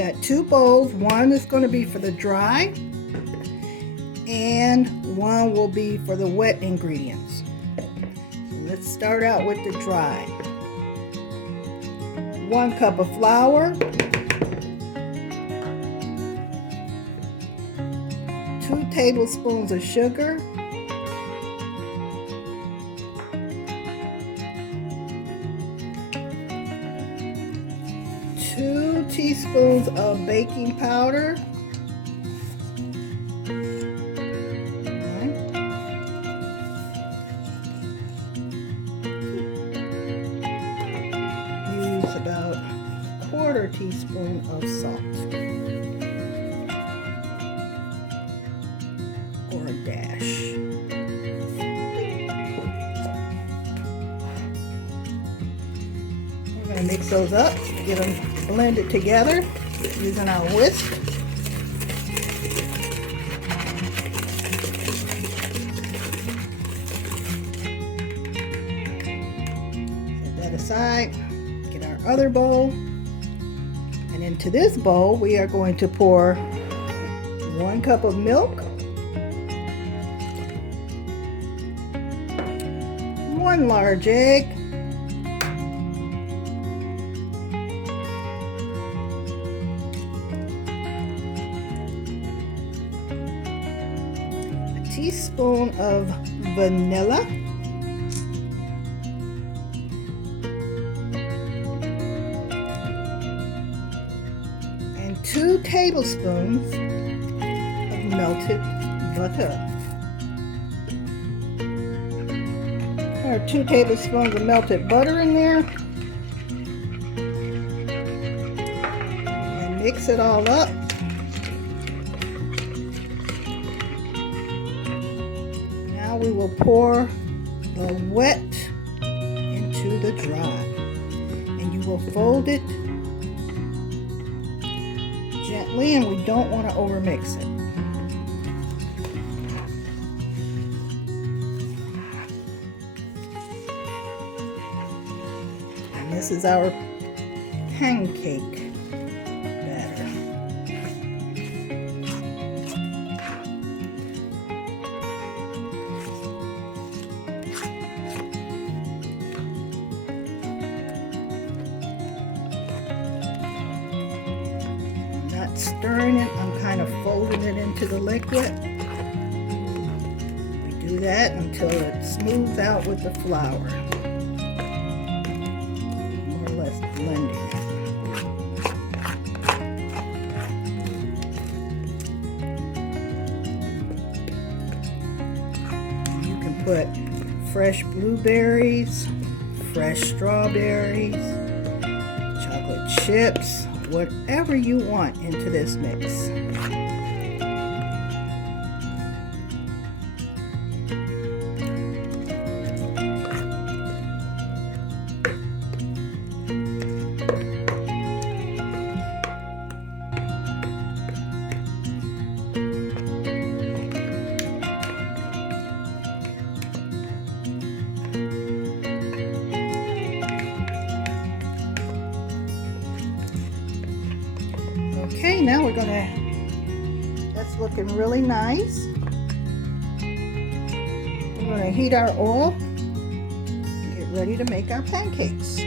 got two bowls. One is going to be for the dry, and one will be for the wet ingredients. So let's start out with the dry. 1 cup of flour, 2 tablespoons of sugar, 2 teaspoons of baking powder, use about 1/4 teaspoon of salt, or a dash. We're going to mix those up, get them blended together using our whisk. Set that aside. Get our other bowl. And into this bowl we are going to pour 1 cup of milk, 1 large egg, 1 teaspoon of vanilla, and 2 tablespoons of melted butter. There are 2 tablespoons of melted butter in there, and mix it all up. Now we will pour the wet into the dry, and you will fold it gently, and we don't want to overmix it. And this is our pancake batter. Not stirring it, I'm kind of folding it into the liquid. We do that until it smooths out with the flour. More or less blending it. You can put fresh blueberries, fresh strawberries, chocolate chips, whatever you want into this mix. Okay, now that's looking really nice. We're gonna heat our oil and get ready to make our pancakes.